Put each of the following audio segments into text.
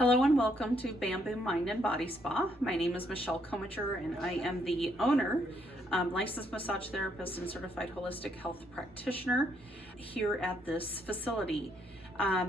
Hello and welcome to Bamboo Mind and Body Spa. My name is Michelle Comacher and I am the owner, licensed massage therapist and certified holistic health practitioner here at this facility.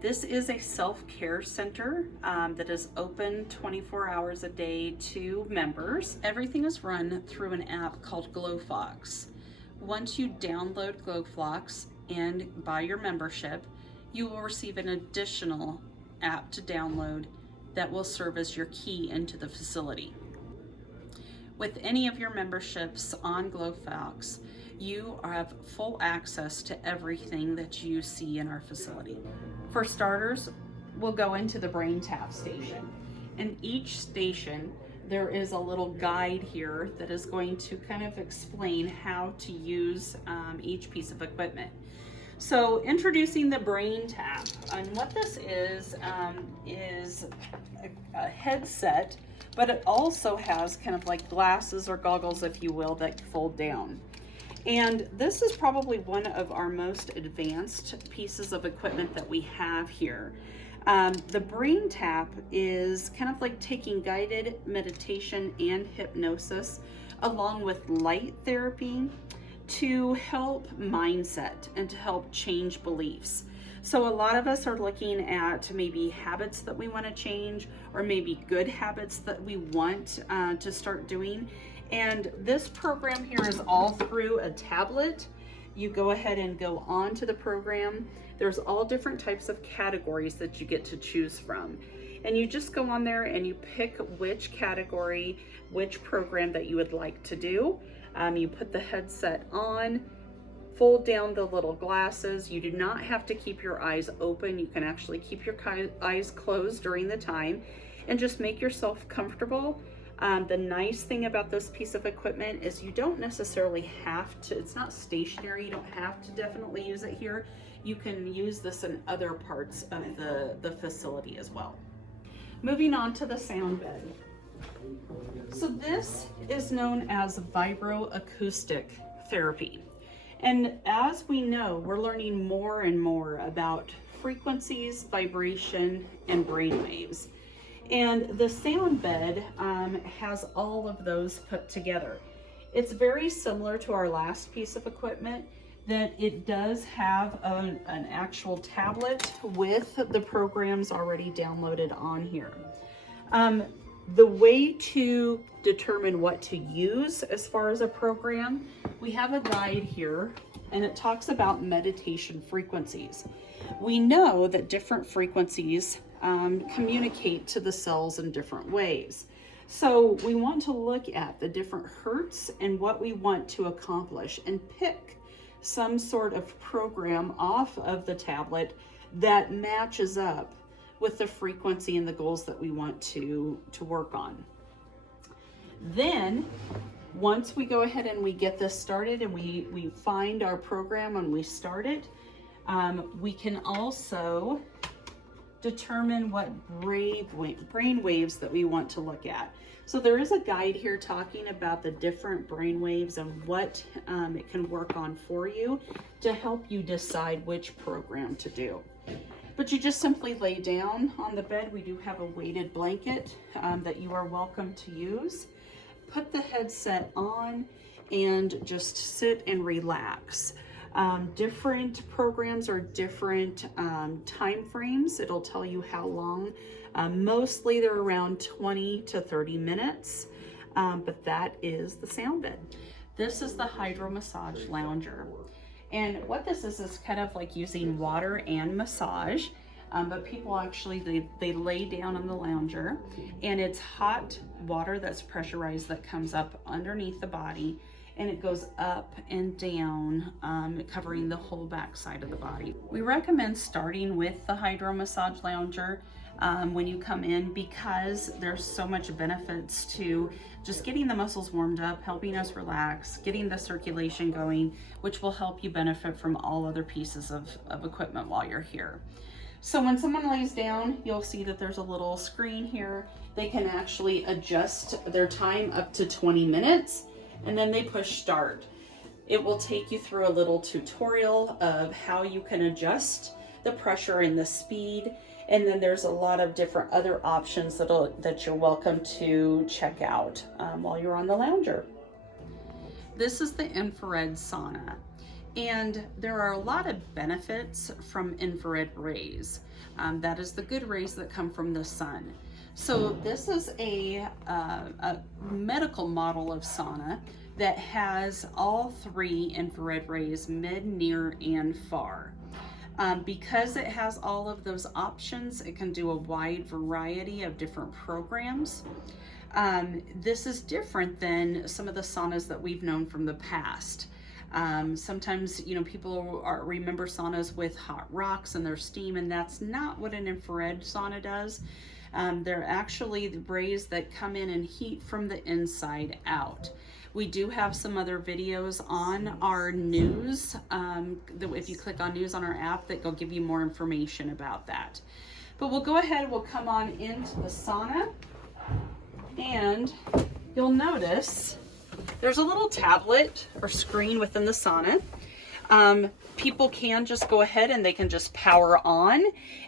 This is a self-care center that is open 24 hours a day to members. Everything is run through an app called GlowFox. Once you download GlowFox and buy your membership, you will receive an additional app to download that will serve as your key into the facility. With any of your memberships on GlowFox, you have full access to everything that you see in our facility. For starters, we'll go into the BrainTap station. In each station, there is a little guide here that is going to kind of explain how to use each piece of equipment. So introducing the BrainTap, and what this is a headset, but it also has kind of like glasses or goggles, if you will, that fold down. And this is probably one of our most advanced pieces of equipment that we have here. The BrainTap is kind of like taking guided meditation and hypnosis along with light therapy to help mindset and to help change beliefs. So a lot of us are looking at maybe habits that we want to change, or maybe good habits that we want to start doing. And this program here is all through a tablet. You go ahead and go on to the program. There's all different types of categories that you get to choose from. And you just go on there and you pick which category, which program that you would like to do. You put the headset on, fold down the little glasses. You do not have to keep your eyes open. You can actually keep your eyes closed during the time and just make yourself comfortable. The nice thing about this piece of equipment is you don't necessarily have to, it's not stationary. You don't have to definitely use it here. You can use this in other parts of the facility as well. Moving on to the sound bed. So this is known as vibroacoustic therapy. And as we know, we're learning more and more about frequencies, vibration, and brain waves. And the sound bed has all of those put together. It's very similar to our last piece of equipment, that it does have an actual tablet with the programs already downloaded on here. The way to determine what to use as far as a program, we have a guide here, and it talks about meditation frequencies. We know that different frequencies communicate to the cells in different ways. So we want to look at the different hertz and what we want to accomplish and pick some sort of program off of the tablet that matches up with the frequency and the goals that we want to work on. Then once we go ahead and we get this started and we find our program and we start it, we can also determine what brain waves that we want to look at. So there is a guide here talking about the different brain waves and what it can work on for you to help you decide which program to do. But you just simply lay down on the bed. We do have a weighted blanket that you are welcome to use. Put the headset on and just sit and relax. Different programs are different time frames. It'll tell you how long. Mostly they're around 20 to 30 minutes, but that is the sound bed. This is the Hydro Massage Lounger. And what this is kind of like using water and massage, but people actually, they lay down on the lounger, and it's hot water that's pressurized that comes up underneath the body, and it goes up and down, covering the whole back side of the body. We recommend starting with the Hydro Massage Lounger when you come in, because there's so much benefits to just getting the muscles warmed up, helping us relax, getting the circulation going, which will help you benefit from all other pieces of equipment while you're here. So when someone lays down, you'll see that there's a little screen here. They can actually adjust their time up to 20 minutes, and then they push start. It will take you through a little tutorial of how you can adjust the pressure and the speed, And then there's a lot of different other options that you're welcome to check out while you're on the lounger. This is the infrared sauna. And there are a lot of benefits from infrared rays. That is the good rays that come from the sun. So this is a medical model of sauna that has all 3 infrared rays, mid, near, and far. Because it has all of those options, it can do a wide variety of different programs. This is different than some of the saunas that we've known from the past. Sometimes, you know, people remember saunas with hot rocks and their steam, and that's not what an infrared sauna does. They're actually the rays that come in and heat from the inside out. We do have some other videos on our news, if you click on news on our app, that will give you more information about that. But we'll go ahead, we'll come on into the sauna, and you'll notice there's a little tablet or screen within the sauna. People can just go ahead and they can just power on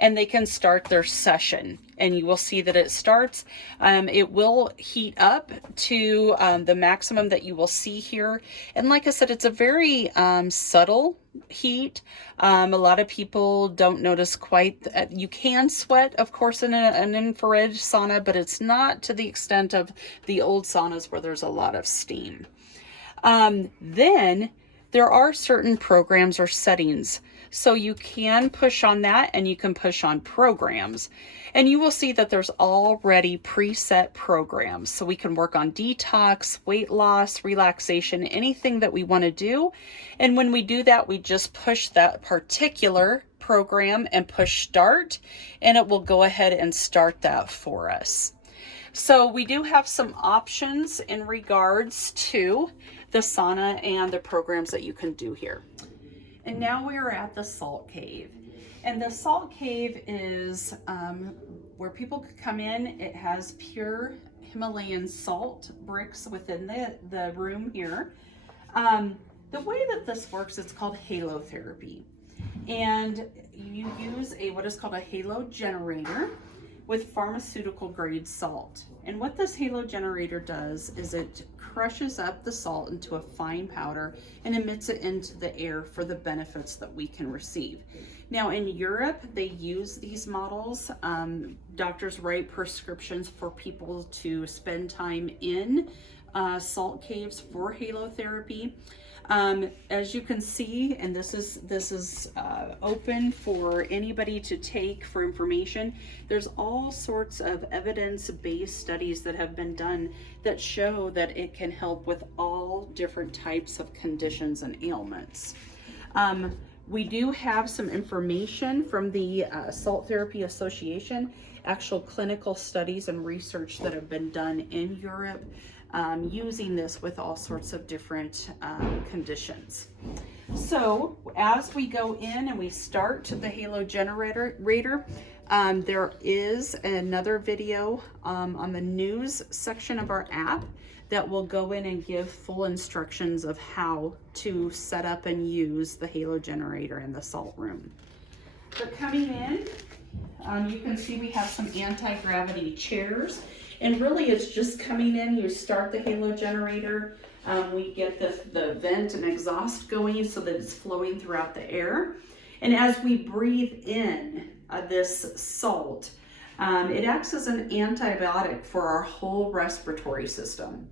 and they can start their session, and you will see that it starts. It will heat up to the maximum that you will see here. And like I said, it's a very subtle heat. A lot of people don't notice quite. You can sweat, of course, in an infrared sauna, but it's not to the extent of the old saunas where there's a lot of steam. Then there are certain programs or settings. So you can push on that and you can push on programs. And you will see that there's already preset programs. So we can work on detox, weight loss, relaxation, anything that we want to do. And when we do that, we just push that particular program and push start, and it will go ahead and start that for us. So we do have some options in regards to the sauna and the programs that you can do here. And now we are at the salt cave. And the salt cave is where people could come in. It has pure Himalayan salt bricks within the room here. The way that this works, it's called halotherapy. And you use what is called a halo generator with pharmaceutical grade salt. And what this halo generator does is it crushes up the salt into a fine powder and emits it into the air for the benefits that we can receive. Now in Europe, they use these models. Doctors write prescriptions for people to spend time in salt caves for halotherapy. As you can see, and this is open for anybody to take for information, there's all sorts of evidence-based studies that have been done that show that it can help with all different types of conditions and ailments. We do have some information from the Salt Therapy Association, actual clinical studies and research that have been done in Europe using this with all sorts of different conditions. So as we go in and we start the halo generator, there is another video on the news section of our app that will go in and give full instructions of how to set up and use the halo generator in the salt room. But coming in, you can see we have some anti-gravity chairs. And really it's just coming in, you start the halo generator, we get the vent and exhaust going so that it's flowing throughout the air. And as we breathe in this salt, it acts as an antibiotic for our whole respiratory system.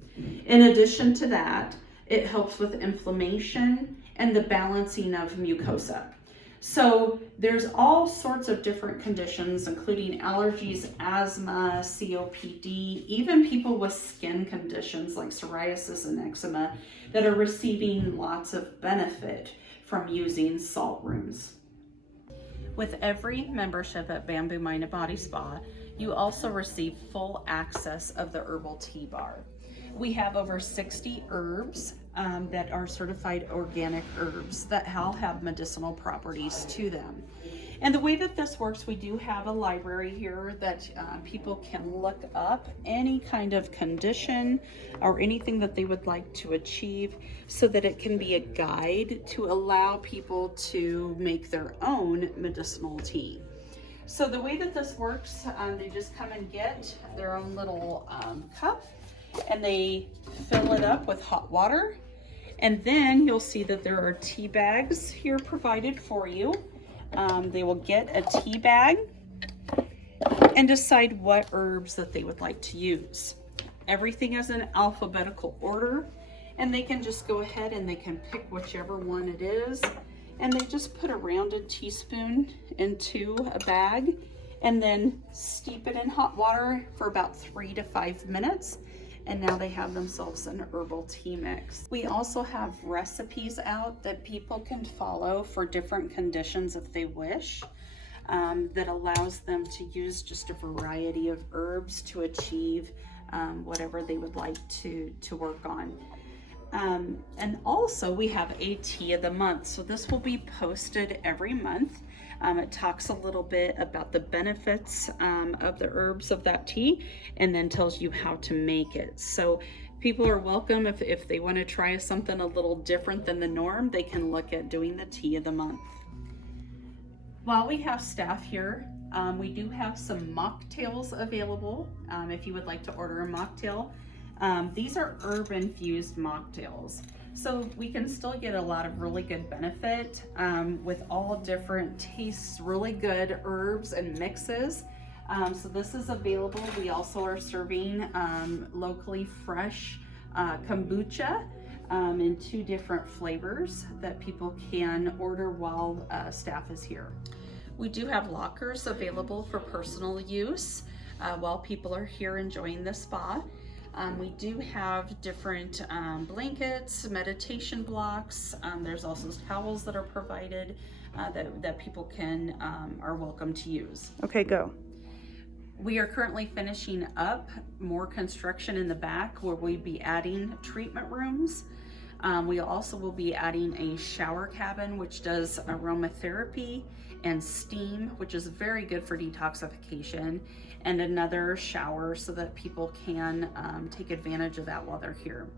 In addition to that, it helps with inflammation and the balancing of mucosa. So there's all sorts of different conditions, including allergies, asthma, COPD, even people with skin conditions like psoriasis and eczema that are receiving lots of benefit from using salt rooms. With every membership at Bamboo Mind and Body Spa, you also receive full access of the herbal tea bar. We have over 60 herbs that are certified organic herbs that all have medicinal properties to them. And the way that this works, we do have a library here that people can look up any kind of condition or anything that they would like to achieve so that it can be a guide to allow people to make their own medicinal tea. So the way that this works, they just come and get their own little cup, and they fill it up with hot water. And then you'll see that there are tea bags here provided for you. They will get a tea bag and decide what herbs that they would like to use. Everything is in alphabetical order, and they can just go ahead and they can pick whichever one it is, and they just put a rounded teaspoon into a bag and then steep it in hot water for about 3 to 5 minutes. And now they have themselves an herbal tea mix. We also have recipes out that people can follow for different conditions if they wish, that allows them to use just a variety of herbs to achieve whatever they would like to work on. And also we have a tea of the month. So this will be posted every month. It talks a little bit about the benefits of the herbs of that tea, and then tells you how to make it. So people are welcome, if they want to try something a little different than the norm, they can look at doing the tea of the month. While we have staff here, we do have some mocktails available if you would like to order a mocktail. These are herb infused mocktails. So we can still get a lot of really good benefit with all different tastes, really good herbs and mixes. So this is available. We also are serving locally fresh kombucha in 2 different flavors that people can order while staff is here. We do have lockers available for personal use while people are here enjoying the spa. We do have different blankets, meditation blocks. There's also towels that are provided that people are welcome to use. Okay, go. We are currently finishing up more construction in the back where we'll be adding treatment rooms. We also will be adding a shower cabin, which does aromatherapy and steam, which is very good for detoxification, and another shower so that people can take advantage of that while they're here.